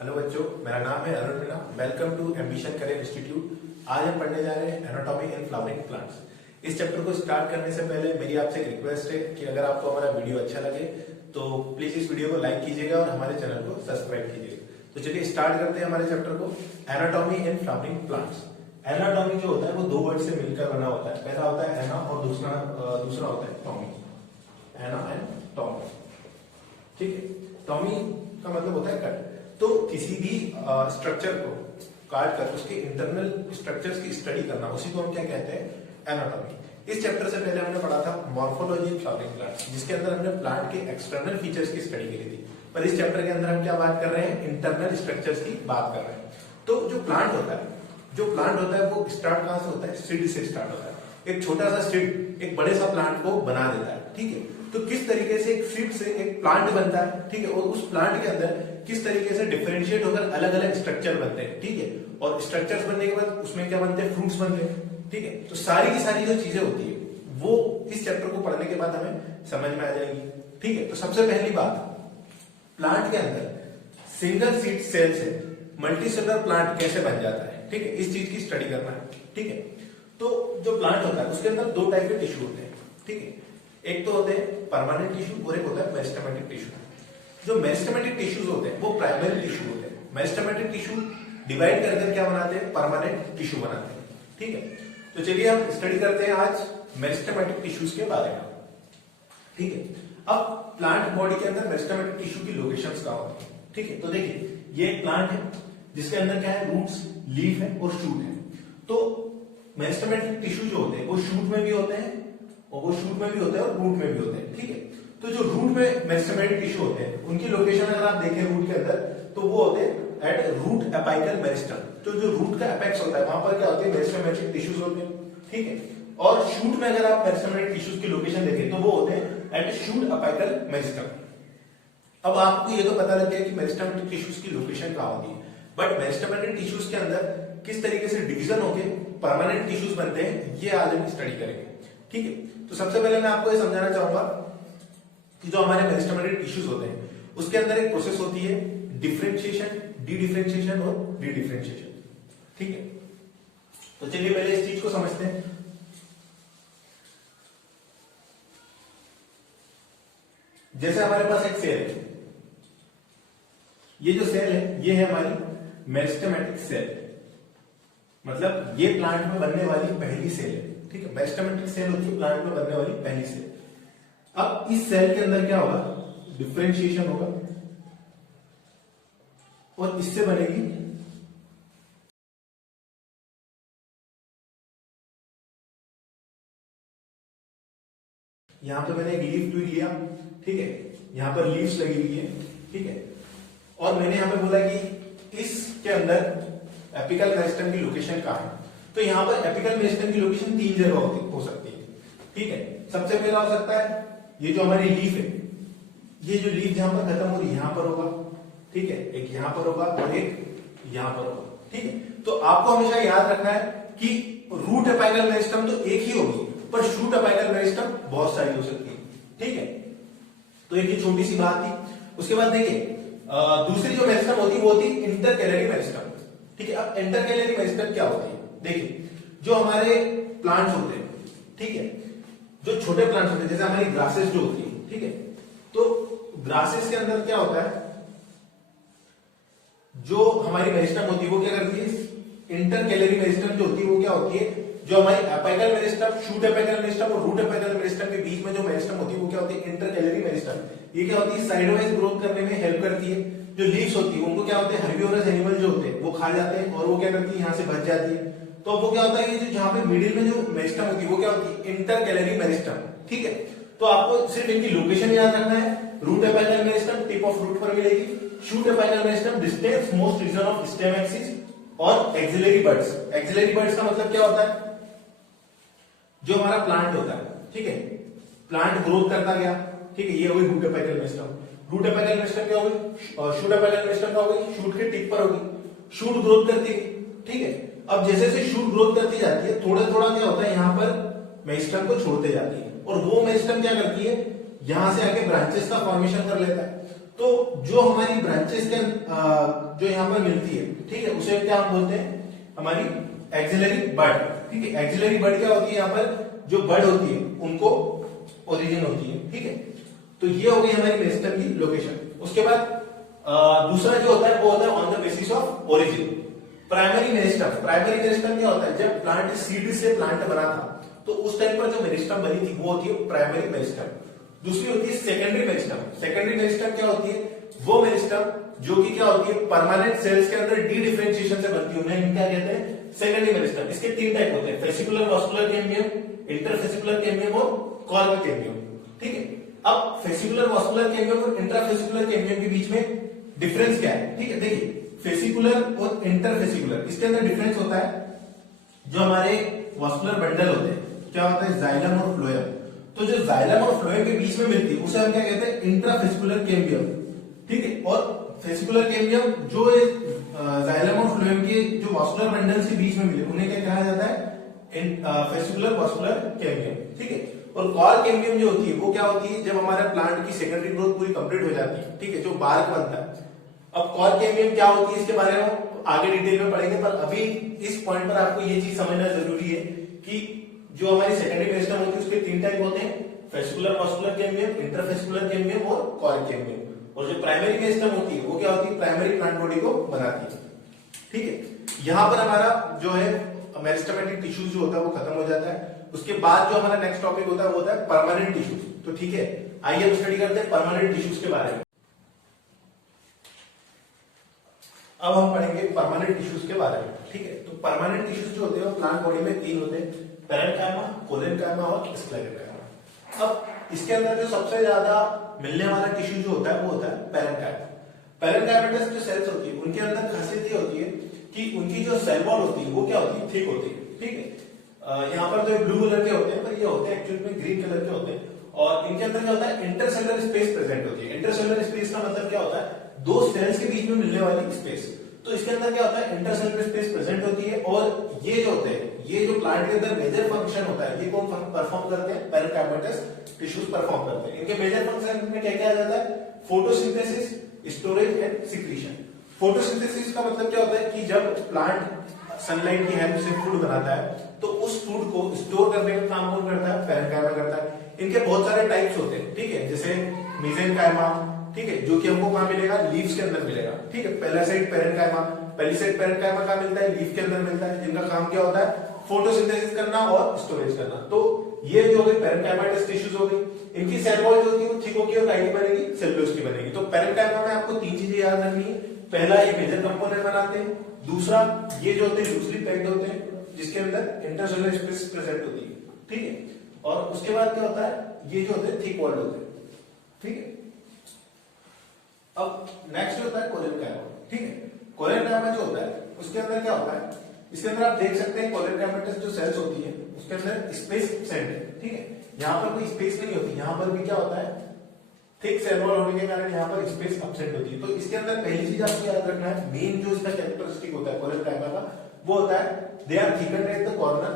Hello बच्चों, मेरा नाम है Arun Meena. Welcome to ambition career institute. आज हम पढ़ने जा रहे हैं एनाटॉमी इन फ्लावरिंग प्लांट्स। इस चैप्टर को स्टार्ट करने से पहले मेरी आपसे एक रिक्वेस्ट है कि अगर आपको हमारा वीडियो अच्छा लगे तो प्लीज इस वीडियो को लाइक कीजिएगा और हमारे चैनल को सब्सक्राइब कीजिएगा। तो चलिए स्टार्ट करते हैं हमारे चैप्टर को। Anatomy in flowering plants. Anatomy जो होता है वो दो वर्ड से मिलकर बना होता है। पहला होता है एना और दूसरा होता है टॉमी। एना एंड टॉमी, ठीक है। टॉमी का मतलब होता है कट। तो किसी भी स्ट्रक्चर को काट कर उसके इंटरनल स्ट्रक्चर्स की स्टडी करना, उसी को हम क्या कहते हैं, एनाटॉमी। इस चैप्टर से पहले हमने पढ़ा था मॉर्फोलॉजी इन फ्लावरिंग प्लांट्स, जिसके अंदर हमने प्लांट के एक्सटर्नल फीचर्स की स्टडी करी थी। पर इस चैप्टर के अंदर हम क्या बात कर रहे हैं, इंटरनल स्ट्रक्चर्स की बात कर रहे हैं। तो जो प्लांट होता है वो स्टार्ट कहां से होता है, सीड से स्टार्ट होता है। एक छोटा सा सीड एक बड़े सा प्लांट को बना देता है, ठीक है। तो किस तरीके से एक सीड से एक प्लांट बनता है, ठीक है, और उस प्लांट के अंदर किस तरीके से डिफरेंशिएट होकर अलग अलग स्ट्रक्चर बनते हैं, ठीक है। और स्ट्रक्चर्स बनने के बाद उसमें क्या बनते हैं, फ्रूट्स बनते हैं, ठीक है। तो सारी की सारी जो चीजें होती है वो इस चैप्टर को पढ़ने के बाद हमें समझ में आ जाएगी, ठीक है। तो सबसे पहली बात, प्लांट के अंदर सिंगल सीड सेल से मल्टीसेलुलर प्लांट कैसे बन जाता है, ठीक है, इस चीज की स्टडी करना है, ठीक है। तो जो प्लांट होता है उसके अंदर दो टाइप के टिश्यू होते हैं, ठीक है। एक तो होते हैं परमानेंट टिश्यू और एक होता है मेरिस्टेमेटिक टिश्यू। जो मेरिस्टेमेटिक टिश्यूज होते हैं वो प्राइमरी टिश्यू होते हैं। मेरिस्टेमेटिक टिश्यू डिवाइड कर क्या बनाते हैं, परमानेंट टिश्यू बनाते हैं, ठीक है। तो चलिए हम स्टडी करते हैं आज मेरिस्टेमेटिक टिश्यूज के बारे में, ठीक है। अब प्लांट बॉडी के अंदर मेरिस्टेमेटिक टिश्यू की लोकेशंस कहां होती है, ठीक है। तो देखिए ये एक प्लांट है जिसके अंदर क्या है, रूट्स, लीफ है और शूट है। तो मेरिस्टेमेटिक टिश्यू जो होते हैं वो शूट में भी होते हैं और रूट में भी होते हैं, ठीक है। तो जो रूट में मेरिस्टेमेटिक टिश्यू होते हैं उनकी लोकेशन अगर आप देखें रूट के अंदर, तो वो होते हैं एट रूट एपाइकल मेरिस्टम। तो जो रूट का एपेक्स होता है वहां पर क्या होते हैं, मेरिस्टेमेटिक टिश्यूज होते हैं, ठीक है। और शूट में अगर आप मेरिस्टेमेटिक टिश्यूज की लोकेशन देखें तो वो होते हैं एट शूट एपाइकल मेरिस्टम। अब आपको ये तो पता लग गया कि मेरिस्टेमेटिक टिश्यूज की लोकेशन कहां होती है, बट मेरिस्टेमेटिक टिश्यूज के अंदर किस तरीके से डिवीजन होके परमानेंट टिश्यूज बनते हैं, ये आज हम स्टडी करेंगे, ठीक है। तो सबसे पहले मैं आपको ये समझाना चाहूंगा कि जो हमारे मेरिस्टेमेटिक टिश्यूज होते हैं उसके अंदर एक प्रोसेस होती है डिफरेंशिएशन, डी डिफरेंशिएशन और री डिफरेंशिएशन, ठीक है। तो चलिए पहले इस चीज को समझते हैं। जैसे हमारे पास एक सेल है, ये जो सेल है ये है हमारी मेरिस्टेमेटिक सेल, मतलब ये प्लांट में बनने वाली पहली सेल है, ठीक है। मेरिस्टेमेटिक सेल होती है प्लांट में बनने वाली पहली सेल। अब इस सेल के अंदर क्या होगा, डिफरेंशिएशन होगा और इससे बनेगी यहां पे मैंने एक लीफ ट्विग लिया, ठीक है। यहां पर लीव्स लगी हुई है, ठीक है। और मैंने यहां पे बोला कि इसके अंदर एपिकल मेरिस्टेम की लोकेशन कहां है। तो यहां पर एपिकल मेरिस्टेम की लोकेशन तीन जगह हो सकती है, ठीक है। सबसे पहला हो सकता है ये जो हमारी लीफ है, ये जो लीफ जहां पर खत्म हो रही है यहां पर होगा, ठीक है। एक यहां पर होगा और एक यहां पर होगा, ठीक है। तो आपको हमेशा याद रखना है कि रूट एपिकल मेरिस्टेम तो एक ही होगी, पर शूट एपिकल मेरिस्टेम बहुत सारी हो सकती है, ठीक है। तो एक छोटी सी बात थी। उसके बाद देखिए दूसरी जो मेरिस्टेम होती है वो होती है इंटरकैलरी मेरिस्टेम, ठीक है। अब इंटरकैलरी मेरिस्टेम क्या होती है, देखिए जो हमारे प्लांट्स होते हैं, ठीक है, जो छोटे प्लांट्स होते हैं जैसे हमारी ग्रासेस जो होती है, ठीक है। तो ग्रासेस के अंदर क्या होता है, जो हमारी मेरिस्टेम होती है वो क्या करती है, इंटरकैलरी मेरिस्टेम जो होती है वो क्या होती है, जो हमारी apical meristem, shoot apical meristem और रूट एपिकल मेरिस्टेम के बीच में जो मेरिस्टेम होती है वो क्या होती है, इंटरकैलरी मेरिस्टेम। ये क्या होती है, साइडवाइज ग्रोथ करने में हेल्प करती है। जो लीव्स होती है उनको क्या होते हैं, हर्बिवोरस एनिमल जो होते हैं वो खा जाते हैं और वो क्या करती है, यहां से बच जाती है। तो वो क्या होता है, ये जो जहां पे मिडिल में जो मेरिस्टेम होती है वो क्या होती है, इंटरकैलरी मेरिस्टेम, ठीक है। तो आपको सिर्फ इनकी लोकेशन याद रखना है। Root apical meristem tip of root पर मिलेगी, shoot apical meristem distance most region of stem axis, और एक्सिलरी बड्स। एक्सिलरी बड्स का मतलब क्या होता है, जो हमारा प्लांट होता है, ठीक है, प्लांट ग्रोथ करता गया, ठीक है, ये हो गई root apical meristem. Root apical meristem क्या होगी, शूट एपिकल मेरिस्टेम क्या होगी, शूट के टिप पर होगी, शूट ग्रोथ करती है, ठीक है। अब जैसे जैसे शूट ग्रोथ करती जाती है थोड़ा थोड़ा क्या होता है, यहां पर मेरिस्टेम को छोड़ते जाती है और वो मेरिस्टेम क्या करती है, यहां से आके ब्रांचेस का फॉर्मेशन कर लेता है। तो जो हमारी ब्रांचेस के जो यहाँ पर मिलती है, ठीक है, उसे क्या हम बोलते हैं, हमारी एक्सिलरी बड। ठीक है, एक्सिलरी बड क्या होती है, यहाँ पर जो बड होती है उनको ओरिजिन होती है। ठीक है, तो ये हो गई हमारी मेरिस्टेम की लोकेशन। उसके बाद दूसरा जो होता है वो होता है on the basis of origin. Primary meristem, primary meristem क्या होता है, जब प्लांट सीड से प्लांट बना था तो उस टाइम पर जो मेरिस्टेम बनी थी वो होती है प्राइमरी मेरिस्टेम। दूसरी होती है सेकेंडरी मेरिस्टेम। सेकेंडरी मेरिस्टेम क्या होती है, वो मेरिस्टेम जो कि क्या होती है, परमानेंट सेल्स के अंदर डी डिफरेंशिएशन से बनती है, उन्हें क्या कहते हैं, सेकेंडरी मेरिस्टेम। इसके तीन टाइप होते हैं, fascicular vascular cambium, interfascicular cambium और कॉर्क कैम्बियम। ठीक है, अब फेसिकुलर वास्कुलर कैम्बियम और इंट्राफेसिकुलर कैम्बियम के बीच में डिफरेंस क्या है। ठीक है, देखिए फेसिकुलर और इंटरफेसिकुलर, इसके अंदर डिफरेंस होता है, जो हमारे वास्कुलर बंडल होते हैं क्या होता है, जाइलम और फ्लोएम। तो जो जाइलम और फ्लोएम के बीच में मिलती है उसे हम क्या कहते हैं, इंट्राफेसिकुलर कैम्बियम। ठीक है, और फेसिकुलर कैम्बियम जो जाइलम और फ्लोएम के जो वास्कुलर बंडल्स के बीच में मिले उन्हें क्या कहा जाता है, फेसिकुलर वास्कुलर कैम्बियम। ठीक है, और कॉर्क कैम्बियम जो होती है वो क्या होती है, जब हमारे प्लांट की सेकेंडरी ग्रोथ पूरी कंप्लीट हो जाती है, ठीक है, जो बार्क बनता है। अब कॉर्क कैम्बियम क्या होती है इसके बारे में आगे डिटेल में पढ़ेंगे, पर अभी इस पॉइंट पर आपको ये चीज समझना जरूरी है कि जो हमारी सेकेंडरी मेरिस्टेम होती है उसके तीन टाइप होते हैं, fascicular vascular cambium, interfascicular cambium और कॉर्क कैम्बियम। और जो प्राइमरी मेरिस्टेम होती है वो क्या होती है, प्राइमरी प्लांट बॉडी को बनाती है। ठीक है, यहां पर हमारा जो है मेरिस्टेमेटिक टिश्यूज जो होता है वो खत्म हो जाता है। उसके बाद जो हमारा नेक्स्ट टॉपिक होता है वो होता है परमानेंट टिश्यूज। तो ठीक है, आइए हम स्टडी करते हैं परमानेंट टिश्यूज के बारे में। अब हम पढ़ेंगे परमानेंट टिश्यूज के बारे में। ठीक है, तो परमानेंट टिश्यूज जो होते हैं वो प्लांट बॉडी में तीन होते हैं, पेरेन्काइमा, कोलेनकाइमा और स्क्लेरेनकाइमा। अब इसके अंदर जो सबसे ज्यादा मिलने वाला टिश्यू जो होता है वो होता है पेरेन्काइमा। पेरेन्काइमेटस जो सेल्स होती है उनके अंदर खासियत ये होती है कि उनकी जो सेल वॉल होती है वो क्या होती है, थिक होती है। ठीक है, यहाँ पर तो ब्लू कलर के होते हैं पर ये होते हैं एक्चुअली में ग्रीन कलर के होते हैं, और इनके अंदर क्या होता है, इंटरसेलुलर स्पेस प्रेजेंट होती है। इंटरसेलुलर स्पेस का मतलब क्या होता है, दो सेल्स के बीच में मिलने वाली स्पेस। तो इसके अंदर क्या होता है, इंटरसेलुलर स्पेस प्रेजेंट होती है, और ये जो होते हैं, ये जो प्लांट के अंदर मेजर फंक्शन होता है ये कौन परफॉर्म करते हैं, पेरेन्काइमेटस टिश्यूज परफॉर्म करते हैं। इनके मेजर फंक्शन में क्या क्या आ जाता है, photosynthesis, storage and secretion. Photosynthesis का मतलब क्या होता है कि जब प्लांट सनलाइट की हेल्प से फूड बनाता है तो उस फूड को स्टोर करने का काम कौन करता है, पेरेन्काइमा करता है। इनके बहुत सारे टाइप्स होते हैं। ठीक है, जैसे मेसेनकाइमा, ठीक है, जो कि हमको कहां मिलेगा, लीव्स के अंदर मिलेगा। ठीक है, पेलासाइड पेरेन्काइमा, पेलिसाइड पेरेन्काइमा कहां मिलता है, लीफ के अंदर मिलता है, जिनका काम क्या होता है, फोटोसिंथेसिस करना और स्टोरेज करना। तो ये जो होगी पेरेन्काइमेटस टिश्यूज हो गई, इनकी सेल वॉल जो होती है वो थिक होगी और काइटी बनेगी, सेलुलोज की बनेगी। तो पेरेन्काइमा में आपको तीन चीजें याद रखनी है, पहला ये मेजर कंपोनेंट बनाते हैं, दूसरा ये जो होते हैं लूजली पैक्ड होते हैं जिसके अंदर इंटरसेलुलर स्पेस प्रेजेंट होती है। ठीक है, और उसके बाद क्या होता है, ये जो होते हैं थिक वॉल्ड होते हैं। ठीक है, अब नेक्स्ट होता है कोलेनकाइमा। ठीक है, कोलेनकाइमा जो होता है उसके अंदर क्या होता है, इसके अंदर आप देख सकते हैं कोलेनकाइमेटस जो सेल्स होती है उसके अंदर स्पेस एब्सेंट है। ठीक है, यहाँ पर कोई स्पेस नहीं होती, यहाँ पर भी क्या होता है, थिक सेल वॉल होने के कारण यहाँ पर स्पेस एब्सेंट होती है। तो इसके अंदर पहली चीज आपको याद रखना है, मेन जो इसका कैरेक्टरिस्टिक होता है कोलेनकाइमा का वो होता है they are thicken at the corner.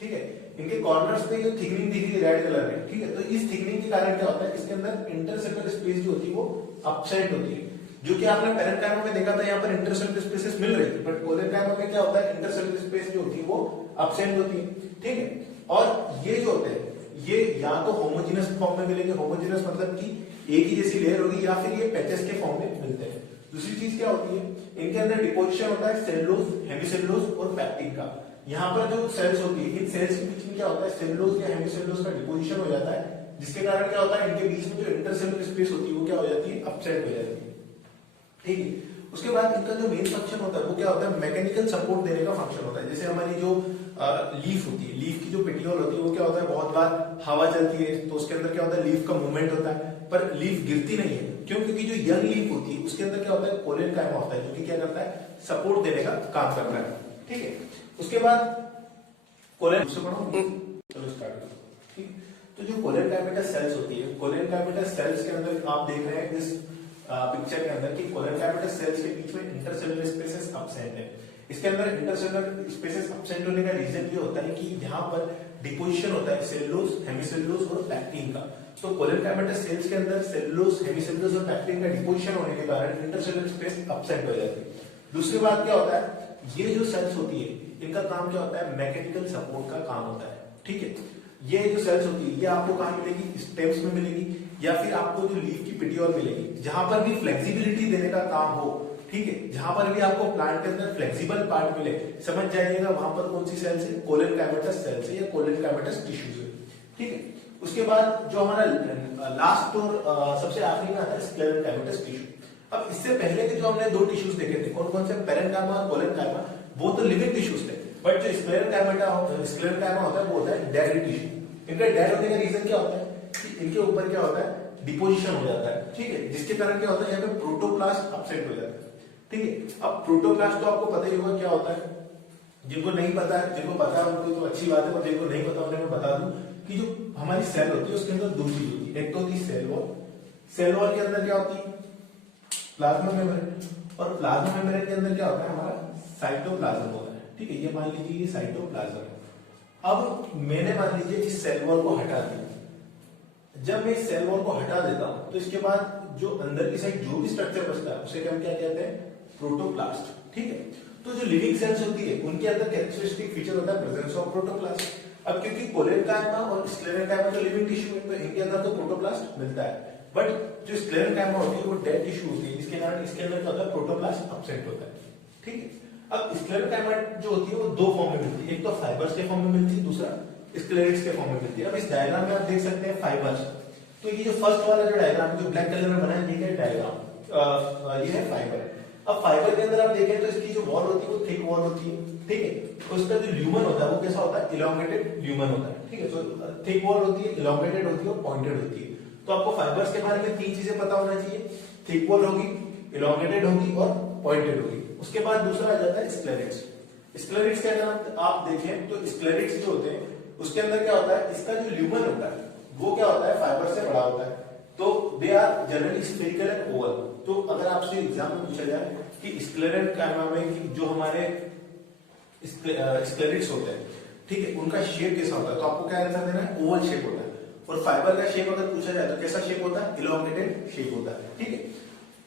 ठीक है, इनके कॉर्नर्स पे जो थिकनिंग दिख रही है रेड कलर में। ठीक है, तो इस थिकनिंग के कारण क्या होता है, इसके अंदर इंटरसेलुलर स्पेस जो होती है वो एब्सेंट होती है, जो कि आपने पेरेन्काइमा में देखा था, यहाँ पर इंटरसेलुलर स्पेसेस मिल रही थी, बट कोलेनकाइमा में क्या होता है, इंटरसेलुलर स्पेस जो होती है वो एब्सेंट होती है। ठीक है, और ये जो होते हैं ये या तो होमोजेनस फॉर्म में मिलेंगे, होमोजेनस मतलब कि एक ही जैसी लेयर होगी, या फिर ये पैचेस के फॉर्म में मिलते हैं। दूसरी चीज क्या होती है, इनके अंदर डिपोजिशन होता है सेलुलोज, हेमिसेलुलोज और पैक्टिन का। यहाँ पर जो सेल्स होती है इन सेल्स के बीच में क्या होता है, सेलुलोज या हेमिसेलुलोज का डिपोजिशन हो जाता है, जिसके कारण क्या होता है, इनके बीच में जो इंटरसेलुलर स्पेस होती है वो क्या हो जाती है, एब्सेंट हो जाती है। ठीक है, उसके बाद इनका जो मेन फंक्शन होता है वो क्या होता है, मैकेनिकल सपोर्ट देने का फंक्शन होता है। जैसे हमारी जो लीफ होती है, लीफ की जो पेटियोल होती है वो क्या होता है, बहुत बार हवा चलती है तो उसके अंदर क्या होता है, लीफ का मूवमेंट होता है, पर लीफ गिरती नहीं है। क्यों, क्योंकि जो यंग लीफ होती है उसके अंदर क्या होता है, कोलेनकाइमा होता है, जो कि क्या करता है, सपोर्ट देने का काम करता है। ठीक है, उसके बाद चलो स्टार्ट करो। ठीक, तो जो कोलेनकाइमेटस सेल्स होती है, कोलेनकाइमेटस सेल्स के अंदर आप देख रहे हैं इस पिक्चर के अंदर कि कोलेनकाइमेटस सेल्स के बीच में इंटरसेलुलर स्पेसेस एब्सेंट है। इसके अंदर इंटरसेलुलर स्पेसेस एब्सेंट होने का रीजन ये होता है कि यहाँ पर डिपोजिशन होता है सेलुलोज, हेमिसेलुलोज और पैक्टिन का। तो कोलेनकाइमेटस सेल्स के अंदर सेलुलोज, हेमिसेलुलोज और पैक्टिन का डिपोजिशन होने के कारण इंटरसेलुलर स्पेस अपसेट हो जाती है। दूसरी बात क्या होता है, ये जो सेल्स होती है इनका काम क्या होता है, मैकेनिकल सपोर्ट का काम होता है। ठीक है, ये जो सेल्स होती है ये आपको कहां मिलेगी, स्टेम्स में मिलेगी या फिर आपको जो लीफ की पेटियोल मिलेगी, जहां पर भी फ्लेक्सिबिलिटी देने का काम हो। ठीक है, जहां पर भी आपको प्लांट के अंदर फ्लेक्सिबल पार्ट मिले, समझ जाइएगा वहां पर कौन सी सेल्स है, कोलेनकाइमेटस सेल्स है या कोलेनकाइमेटस टिश्यूज है। ठीक है, उसके बाद जो हमारा लास्ट और सबसे आखिरी में आता है स्क्लेरेनकाइमेटस टिश्यू। अब इससे पहले के जो हमने दो टिश्यूज देखे थे, कौन कौन से, पेरेन्काइमा और कोलेनकाइमा, वो तो लिविंग टिश्यूज थे। बट जो स्क्लेरेनकाइमा होता है वो होता है डेड टिश्यू। इनका डेड होने का रीजन क्या होता है कि इनके ऊपर क्या होता है, डिपोजिशन हो जाता है। ठीक है, जिसके कारण क्या होता है, यहाँ पे प्रोटोप्लास्ट अपसेट हो जाता है। ठीक है, अब प्रोटोप्लास्ट तो आपको पता ही होगा क्या होता है, जिनको नहीं पता है, जिनको पता है उनको तो अच्छी बात है, पर जिनको नहीं पता उन्हें मैं बता दूं कि जो हमारी सेल होती है उसके अंदर दो चीज होती है, एक तो होती है सेल वॉल। सेल वॉल के अंदर क्या होती है, प्लाज्मा मेम्ब्रेन, और प्लाज्मा मेम्ब्रेन के अंदर क्या होता है, हमारा साइटोप्लाज्म होता है। ठीक है, ये मान लीजिए ये साइटोप्लाज्म है। अब मैंने मान लीजिए इस सेल वॉल को हटा दिया, जब मैं इस सेल वॉल को हटा देता हूं तो इसके बाद जो अंदर की साइड जो भी स्ट्रक्चर बचता है उसे हम क्या कहते हैं, प्रोटोप्लास्ट। ठीक है, तो जो लिविंग सेल्स होती है उनके अंदर कैरेक्टरिस्टिक फीचर होता है प्रेजेंस ऑफ प्रोटोप्लास्ट। अब क्योंकि कोलेनकाइमा और स्क्लेरेनकाइमा तो लिविंग टिश्यू है तो इनके अंदर तो प्रोटोप्लास्ट मिलता है, बट जो स्क्लेरेनकाइमा होती है वो डेड टिश्यू होती है, जिसके कारण इसके अंदर क्या होता है, प्रोटोप्लास्ट अपसेंट होता है। ठीक है, अब स्क्लेरेनकाइमा जो होती है वो दो फॉर्म में मिलती है, एक तो फाइबर्स के फॉर्म में मिलती है, दूसरा स्क्लेरेट्स के फॉर्म में मिलती है। अब इस डायग्राम में आप देख सकते हैं फाइबर्स, तो ये जो फर्स्ट वाला जो डायग्राम जो ब्लैक कलर में बना है ये डायग्राम, ये है फाइबर। अब फाइबर के अंदर आप देखें तो इसकी जो वॉल होती है वो थिक वॉल होती है। ठीक है, तो इसका जो ल्यूमन होता है वो कैसा होता है, इलोंगेटेड ल्यूमन होता है। ठीक है, तो थिक वॉल होती है, इलोंगेटेड होती है और पॉइंटेड होती है। तो आपको फाइबर्स के बारे में तीन चीजें पता होना चाहिए, थिक वॉल होगी, इलोंगेटेड होगी और पॉइंटेड होगी। उसके बाद दूसरा आ जाता है स्क्लेरेट्स। स्क्लेरेट्स के अगर आप देखें तो स्क्लेरेट्स जो होते हैं उसके अंदर क्या होता है, इसका जो ल्यूमन होता है वो क्या होता है, फाइबर से बड़ा होता है। तो they are generally spherical and oval. तो अगर आपसे एग्जाम में पूछा जाए कि स्क्लेरेनकाइमा में जो हमारे स्क्लेरेट्स होते हैं, ठीक है, उनका शेप कैसा होता है, तो आपको क्या आंसर देना है, ओवल शेप होता है। और फाइबर का शेप अगर पूछा जाए तो कैसा शेप होता है, इलोंगेटेड शेप होता है। ठीक है,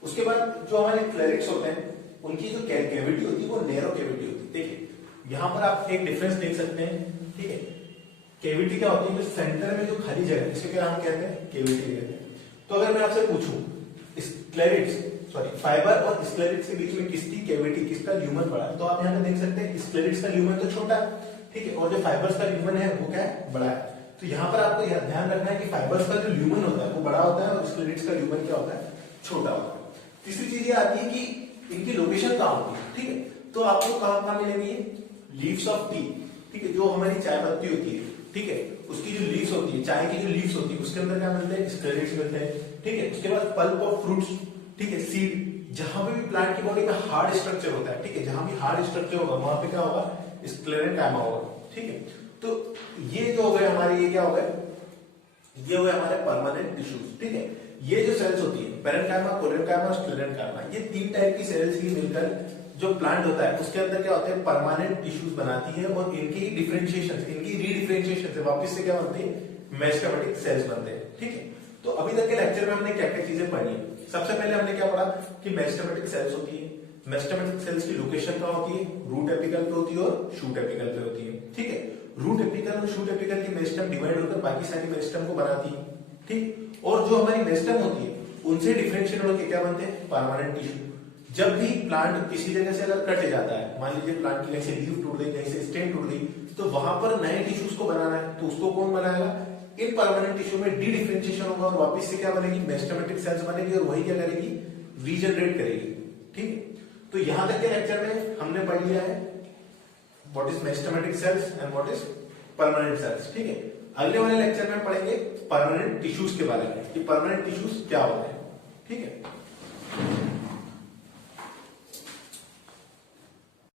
उसके बाद जो हमारे स्क्लेरेट्स होते हैं उनकी जो कैविटी होती है वो नैरो कैविटी होती है। देखिए यहां पर आप एक डिफरेंस देख सकते हैं। ठीक है, कैविटी क्या होती है, जो सेंटर में जो खाली जगह है इसे क्या हम कहते हैं, कैविटी कहते हैं। तो अगर मैं आपसे पूछूं फाइबर और स्क्लेरेट्स के बीच में किसकी कैविटी, किसका ल्यूमन बड़ा है, तो आप यहाँ पे देख सकते हैं स्क्लेरेट्स का ल्यूमन तो छोटा है। ठीक है, और जो फाइबर्स का ल्यूमन है वो क्या है, बड़ा है। तो यहाँ पर आपको यह ध्यान रखना है कि फाइबर्स का जो ल्यूमन होता है वो बड़ा होता है और स्क्लेरेट्स का ल्यूमन क्या होता है, छोटा होता है। तीसरी चीज ये आती है कि इनकी लोकेशन कहाँ होती है। ठीक है, तो आपको कहाँ मिलेंगी, लीव्स ऑफ टी। ठीक है, जो हमारी चाय पत्ती होती है, ठीक है, उसकी जो लीव्स होती है, चाय की जो लीव्स होती है उसके अंदर क्या मिलते हैं, स्क्लेरेट्स मिलते हैं। ठीक है, उसके बाद पल्प ऑफ फ्रूट्स, ठीक है, सीड, जहां पे भी प्लांट की बॉडी में हार्ड स्ट्रक्चर होता है, ठीक है, जहां भी हार्ड स्ट्रक्चर होगा वहां पे क्या होगा, स्क्लेरेनकाइमा होगा। ठीक है, तो ये जो हो गए हमारे, ये क्या हो गए, ये हो गए हमारे परमानेंट टिश्यूज। ठीक है, ये जो सेल्स होती है पेरेन्काइमा, कोलेनकाइमा, स्क्लेरेनकाइमा, ये तीन टाइप की सेल्स ही मिलकर जो प्लांट होता है उसके अंदर क्या होते हैं, परमानेंट टिश्यूज बनाती है और इनकी डिफरेंशिएशन, इनकी रीडिफरेंशिएशन से वापस से क्या बनती है, मेस्टमेटिक सेल्स बनते हैं। ठीक है, तो अभी तक के लेक्चर में हमने क्या क्या चीजें पढ़ी। सबसे पहले हमने क्या पढ़ा कि मेस्टमेटिक सेल्स होती है। मेस्टमेटिक सेल्स की लोकेशन कहाँ होती है, रूट एपिकल पे होती है और शूट एपिकल पे होती है। ठीक है, रूट एपिकल और शूट एपिकल की मेरिस्टेम डिवाइड होकर बाकी सारी मेरिस्टेम को बनाती है। ठीक, और जो हमारी मेरिस्टेम होती है उनसे डिफरेंशिएट होकर क्या बनते हैं, परमानेंट टिश्यू। जब भी प्लांट किसी जगह से अगर कट जाता है, मान लीजिए प्लांट की कहीं से लीफ टूट गई, कहीं से स्टेम टूट गई, तो वहां पर नए टिश्यूज को बनाना है, तो उसको कौन बनाएगा, इन परमानेंट टिश्यू में डी डिफरेंशिएशन होगा और वापस से क्या बनेगी, मेस्टमेटिक सेल्स बनेगी और वही क्या करेगी, रीजनरेट करेगी। ठीक है, तो यहां तक के लेक्चर में हमने पढ़ लिया है what is meristematic cells and what is permanent cells. ठीक है, अगले वाले लेक्चर में पढ़ेंगे परमानेंट टिश्यूज के बारे में कि परमानेंट टिश्यूज क्या होते हैं। ठीक है।